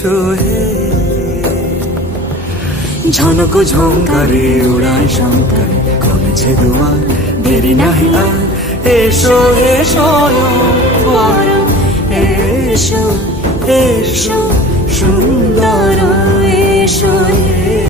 এসো হে। ঝনক ঝঙ্কারে উড়ায় শঙ্কারে কমেছে দুয়ার, দেরি নাহি আর, এসো হে স্বয়ংবর, এসো এসো সুন্দর, এসো হে।